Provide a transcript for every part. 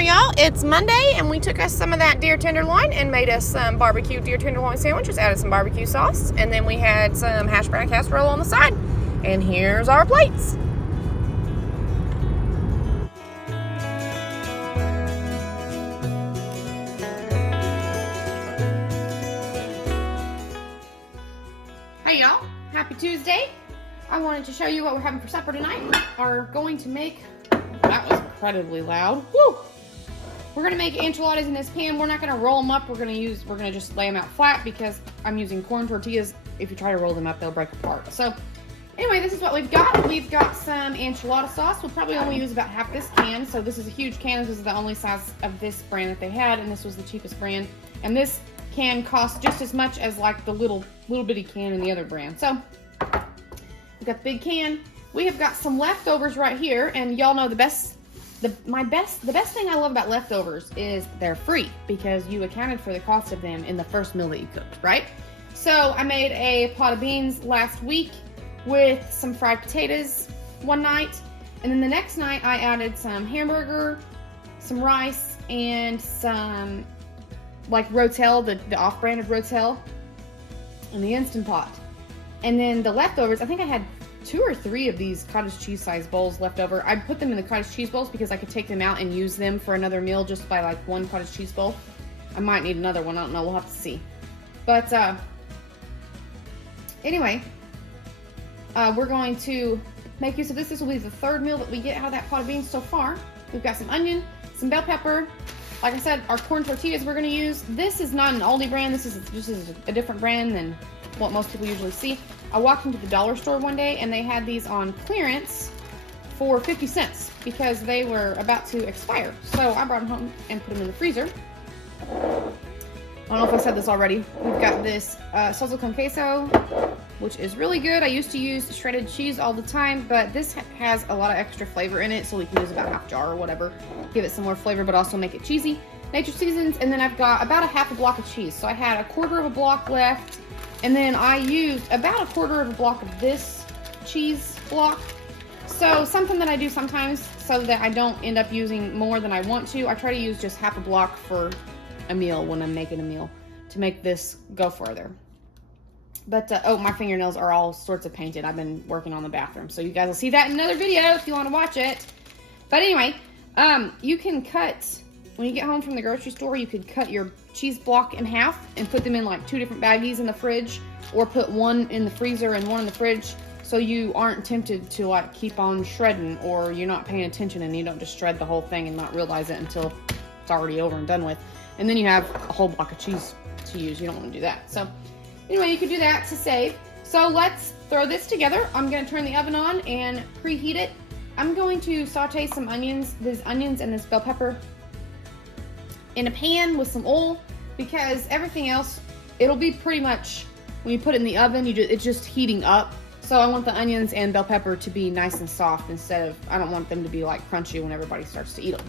there, y'all. It's Monday, and we took us some of that deer tenderloin and made us some barbecue deer tenderloin sandwiches, added some barbecue sauce, and then we had some hash brown casserole on the side. And here's our plates. Hey, y'all. Happy Tuesday. I wanted to show you what we're having for supper tonight. We're going to make... That was incredibly loud. Woo! We're gonna make enchiladas in this pan. We're not gonna roll them up. We're gonna just lay them out flat because I'm using corn tortillas. If you try to roll them up, they'll break apart. So anyway, this is what we've got. We've got some enchilada sauce. We'll probably only use about half this can. So this is a huge can. This is the only size of this brand that they had, and this was the cheapest brand. And this can cost just as much as like the little bitty can in the other brand. So we've got the big can. We have got some leftovers right here, and y'all know the best thing I love about leftovers is they're free because you accounted for the cost of them in the first meal that you cooked, right? So I made a pot of beans last week with some fried potatoes one night, and then the next night I added some hamburger, some rice, and some like Rotel, the off-brand of Rotel, in the Instant Pot. And then the leftovers, I think I had 2 or 3 of these cottage cheese size bowls left over. I put them in the cottage cheese bowls because I could take them out and use them for another meal just by like one cottage cheese bowl. I might need another one, I don't know, we'll have to see. But anyway, we're going to make use of this. This will be the third meal that we get out of that pot of beans so far. We've got some onion, some bell pepper. Like I said, our corn tortillas we're going to use. This is not an Aldi brand. This is a different brand than what most people usually see. I walked into the dollar store one day and they had these on clearance for 50 cents because they were about to expire. So I brought them home and put them in the freezer. I don't know if I said this already. We've got this salsa con queso, which is really good. I used to use shredded cheese all the time, but this has a lot of extra flavor in it, so we can use about half a jar or whatever. Give it some more flavor, but also make it cheesy. Nature Seasons, and then I've got about a half a block of cheese. So I had 1/4 of a block left, and then I used about 1/4 of a block of this cheese block. So something that I do sometimes so that I don't end up using more than I want to, I try to use just half a block for a meal when I'm making a meal to make this go further. But, oh, my fingernails are all sorts of painted. I've been working on the bathroom. So you guys will see that in another video if you want to watch it. But anyway, you can cut, when you get home from the grocery store, you could cut your cheese block in half and put them in like 2 different baggies in the fridge, or put one in the freezer and one in the fridge, so you aren't tempted to like keep on shredding, or you're not paying attention and you don't just shred the whole thing and not realize it until it's already over and done with. And then you have a whole block of cheese to use. You don't want to do that. So anyway, you could do that to save. So let's throw this together. I'm going to turn the oven on and preheat it. I'm going to saute some onions, these onions and this bell pepper in a pan with some oil, because everything else, it'll be pretty much, when you put it in the oven, it's just heating up. So I want the onions and bell pepper to be nice and soft instead of, I don't want them to be like crunchy when everybody starts to eat them.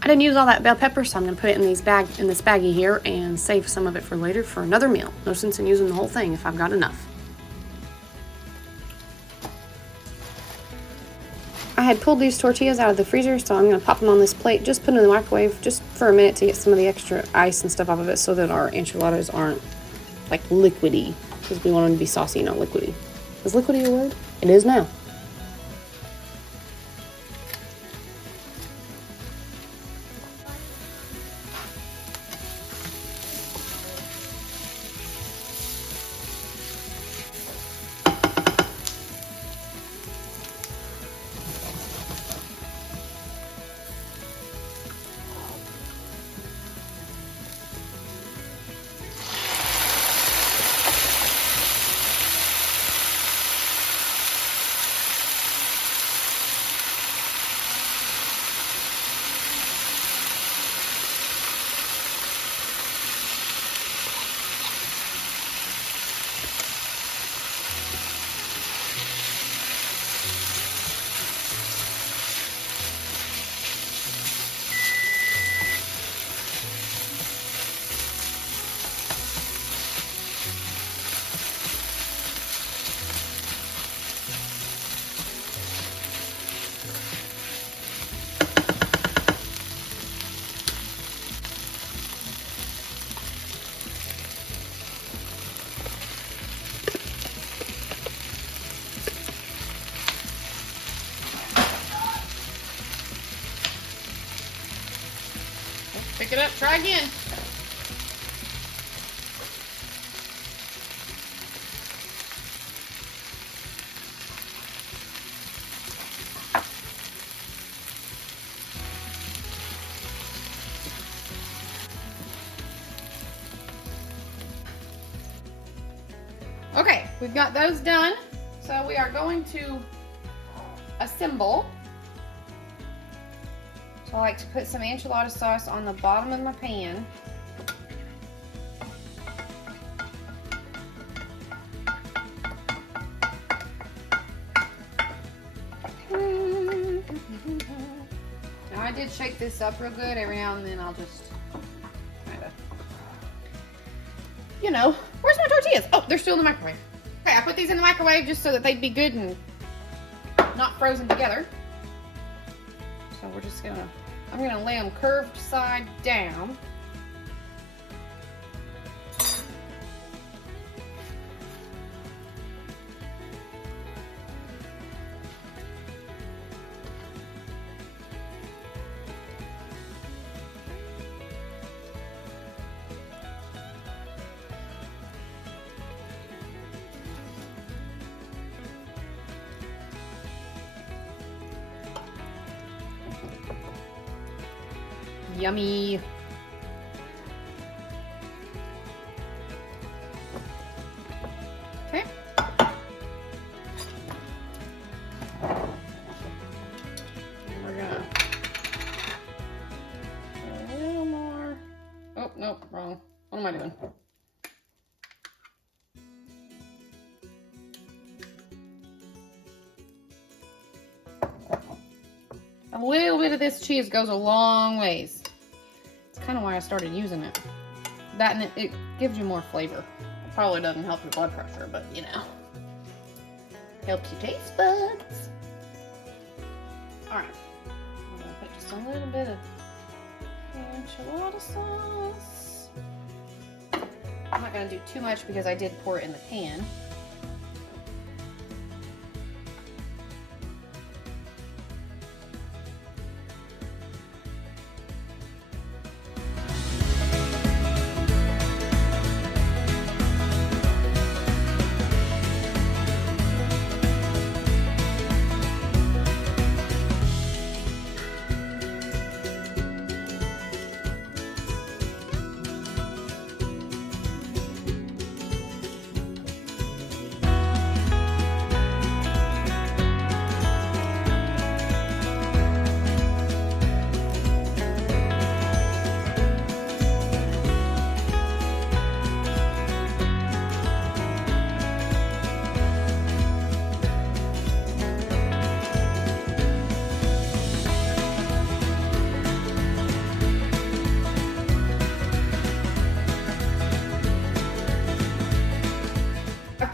I didn't use all that bell pepper, so I'm going to put it in this baggie here and save some of it for later for another meal. No sense in using the whole thing if I've got enough. I had pulled these tortillas out of the freezer, so I'm going to pop them on this plate, just put them in the microwave just for a minute to get some of the extra ice and stuff off of it so that our enchiladas aren't like liquidy, because we want them to be saucy, not liquidy. Is liquidy a word? It is now. Pick it up, try again. Okay, we've got those done. So we are going to assemble. So I like to put some enchilada sauce on the bottom of my pan. Now I did shake this up real good. Every now and then I'll just kind of, you know, where's my tortillas? Oh, they're still in the microwave. Okay, I put these in the microwave just so that they'd be good and not frozen together. So we're just gonna, I'm gonna lay them curved side down. Yummy. Okay. And we're gonna a little more. Oh, nope, wrong. What am I doing? A little bit of this cheese goes a long ways. It's kind of why I started using it. That and it gives you more flavor. It probably doesn't help your blood pressure, but you know, helps your taste buds. All right, I'm gonna put just a little bit of enchilada sauce. I'm not gonna do too much because I did pour it in the pan.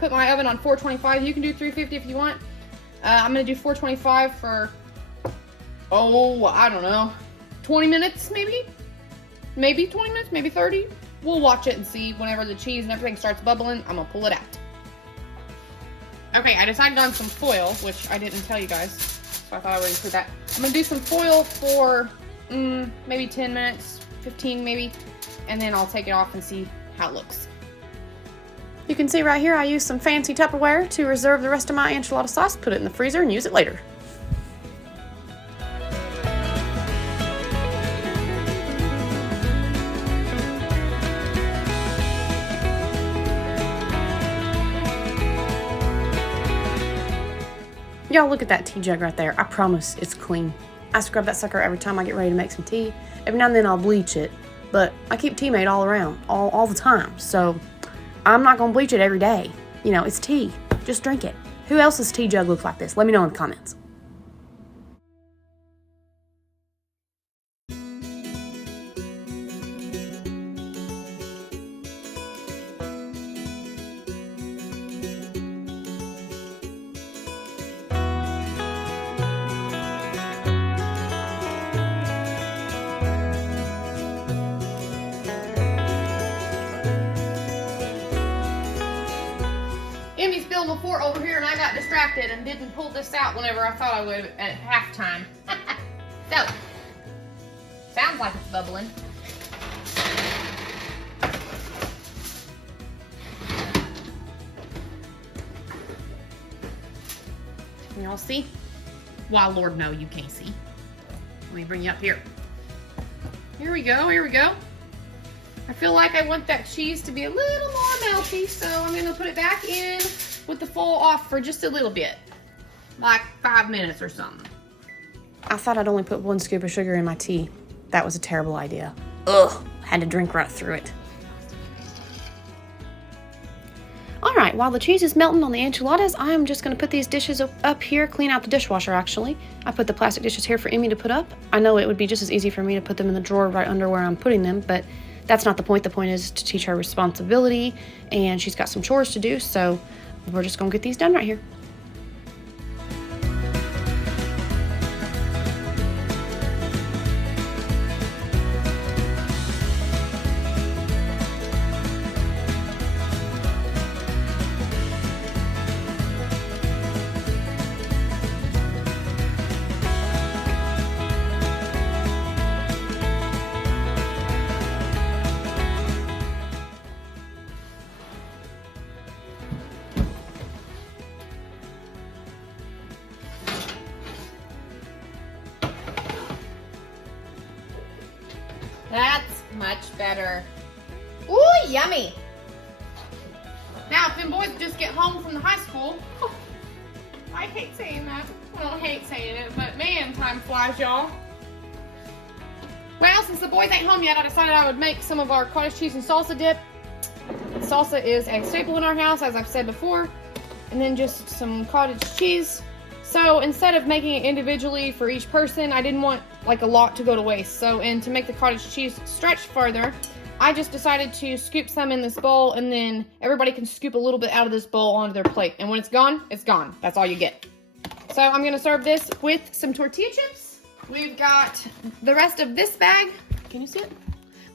Put my oven on 425. You can do 350 if you want. I'm gonna do 425 for, oh, I don't know, 20 minutes maybe? Maybe 20 minutes, maybe 30. We'll watch it and see. Whenever the cheese and everything starts bubbling, I'm gonna pull it out. Okay, I decided on some foil, which I didn't tell you guys, so I thought I would include that. I'm gonna do some foil for maybe 10 minutes, 15 maybe, and then I'll take it off and see how it looks. You can see right here I used some fancy Tupperware to reserve the rest of my enchilada sauce, put it in the freezer, and use it later. Y'all, look at that tea jug right there. I promise it's clean. I scrub that sucker every time I get ready to make some tea. Every now and then I'll bleach it, but I keep tea made all around, all the time, so I'm not gonna bleach it every day. You know, it's tea. Just drink it. Who else's tea jug looks like this? Let me know in the comments. Emmy spilled the fork over here and I got distracted and didn't pull this out whenever I thought I would at halftime. So, sounds like it's bubbling. Can y'all see? Well, Lord, no, you can't see. Let me bring you up here. Here we go, here we go. I feel like I want that cheese to be a little more melty, so I'm gonna put it back in with the foil off for just a little bit. Like 5 minutes or something. I thought I'd only put 1 scoop of sugar in my tea. That was a terrible idea. Ugh, had to drink right through it. All right, while the cheese is melting on the enchiladas, I'm just gonna put these dishes up here, clean out the dishwasher actually. I put the plastic dishes here for Emmy to put up. I know it would be just as easy for me to put them in the drawer right under where I'm putting them, but that's not the point. The point is to teach her responsibility, and she's got some chores to do, so we're just gonna get these done right here. That's much better. Ooh, yummy. Now, if them boys just get home from the high school, I hate saying that. I don't hate saying it, but man, time flies, y'all. Well, since the boys ain't home yet, I decided I would make some of our cottage cheese and salsa dip. Salsa is a staple in our house, as I've said before, and then just some cottage cheese. So instead of making it individually for each person, I didn't want like a lot to go to waste. So, and to make the cottage cheese stretch farther, I just decided to scoop some in this bowl, and then everybody can scoop a little bit out of this bowl onto their plate. And when it's gone, it's gone. That's all you get. So I'm gonna serve this with some tortilla chips. We've got the rest of this bag. Can you see it?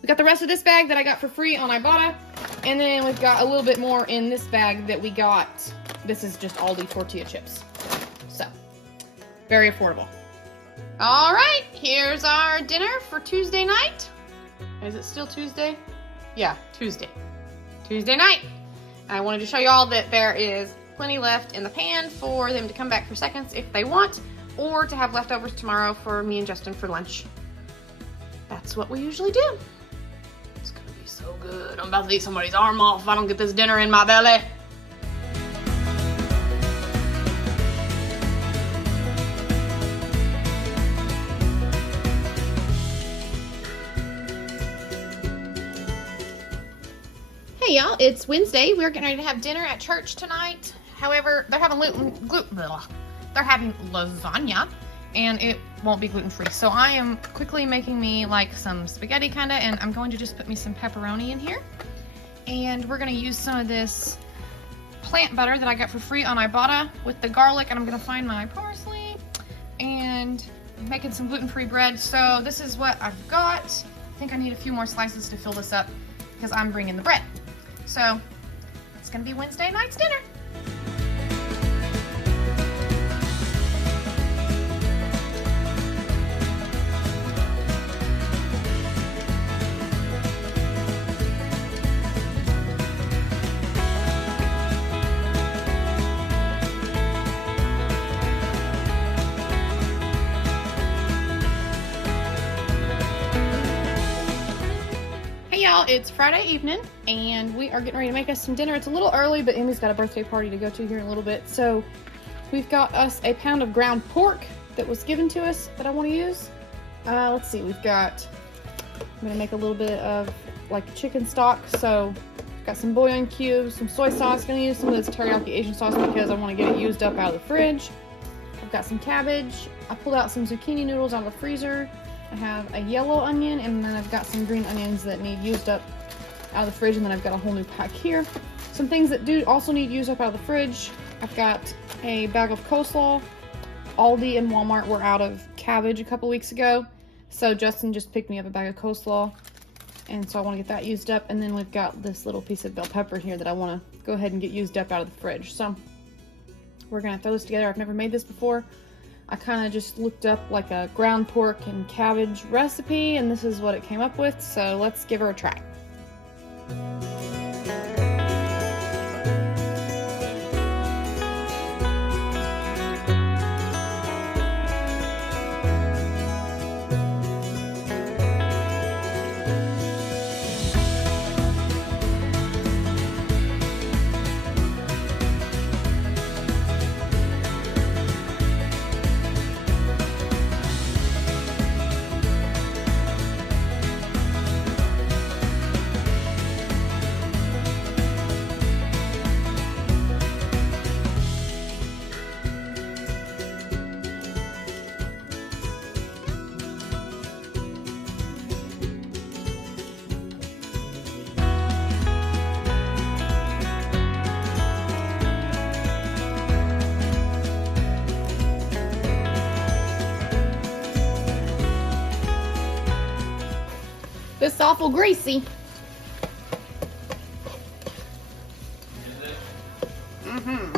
We got the rest of this bag that I got for free on Ibotta. And then we've got a little bit more in this bag that we got. This is just Aldi tortilla chips. So, very affordable. All right, here's our dinner for Tuesday night. Is it still Tuesday? Yeah, Tuesday. Tuesday night. I wanted to show y'all that there is plenty left in the pan for them to come back for seconds if they want, or to have leftovers tomorrow for me and Justin for lunch. That's what we usually do. It's gonna be so good. I'm about to eat somebody's arm off if I don't get this dinner in my belly. Hey y'all, it's Wednesday. We're getting ready to have dinner at church tonight. However, they're having they're having lasagna, and it won't be gluten-free. So I am quickly making me like some spaghetti kinda, and I'm going to just put me some pepperoni in here. And we're gonna use some of this plant butter that I got for free on Ibotta with the garlic, and I'm gonna find my parsley, and making some gluten-free bread. So this is what I've got. I think I need a few more slices to fill this up because I'm bringing the bread. So it's gonna be Wednesday night's dinner. Y'all, it's Friday evening and we are getting ready to make us some dinner. It's a little early, but Emmy's got a birthday party to go to here in a little bit. So we've got us a pound of ground pork that was given to us that I want to use. Let's see, I'm gonna make a little bit of like chicken stock. So got some bouillon cubes, some soy sauce. Gonna use some of this teriyaki Asian sauce because I want to get it used up out of the fridge. I've got some cabbage. I pulled out some zucchini noodles out of the freezer. I have a yellow onion, and then I've got some green onions that need used up out of the fridge, and then I've got a whole new pack here. Some things that do also need used up out of the fridge. I've got a bag of coleslaw. Aldi and Walmart were out of cabbage a couple weeks ago, so Justin just picked me up a bag of coleslaw, and so I want to get that used up. And then we've got this little piece of bell pepper here that I want to go ahead and get used up out of the fridge. So we're going to throw this together. I've never made this before. I kind of just looked up like a ground pork and cabbage recipe, and this is what it came up with, so let's give her a try. Looks awful greasy. Mm-hmm.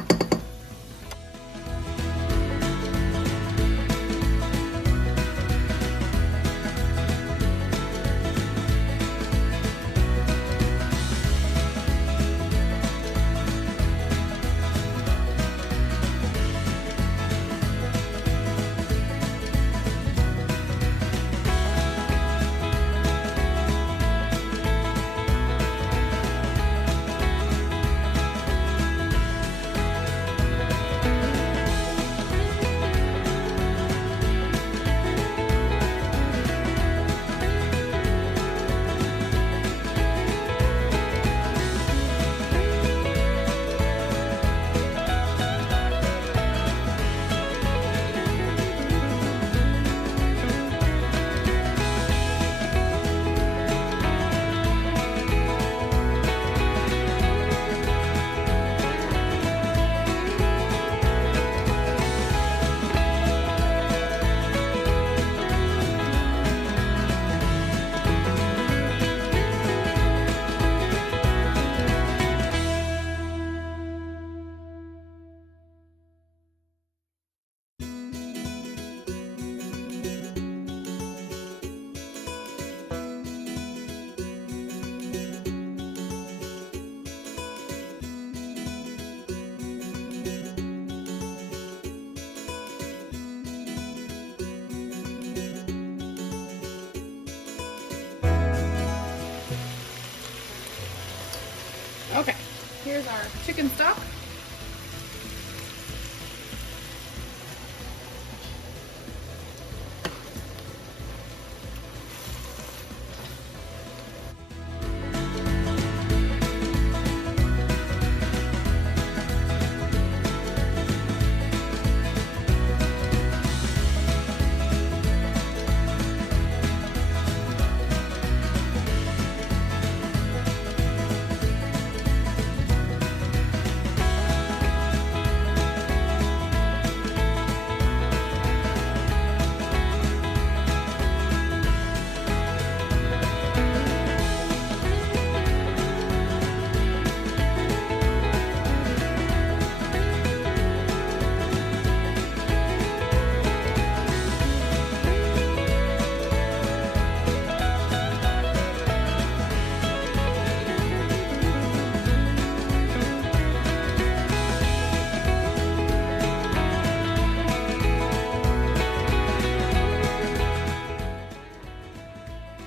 Okay, here's our chicken stock.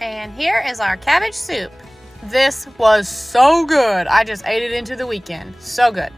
And here is our cabbage soup. This was so good. I just ate it into the weekend. So good.